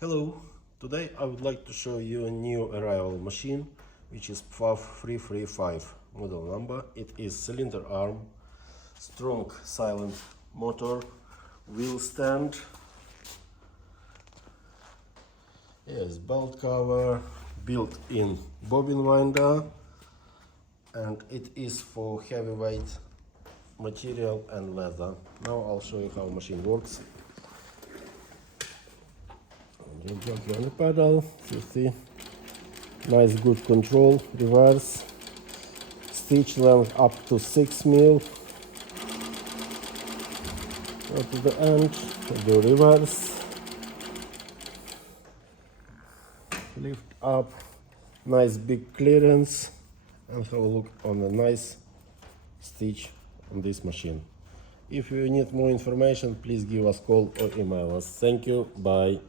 Hello, today I would like to show you a new arrival machine which is PFAFF 335 model number. It is cylinder arm, strong silent motor, wheel stand, yes, belt cover, built-in bobbin winder, and it is for heavyweight material and leather. Now I'll show you how the machine works. You jockey on the pedal, you see, nice good control, reverse, stitch length up to 6 mil. Go to the end, do reverse, lift up, nice big clearance, and have a look on a nice stitch on this machine. If you need more information, please give us a call or email us. Thank you, bye.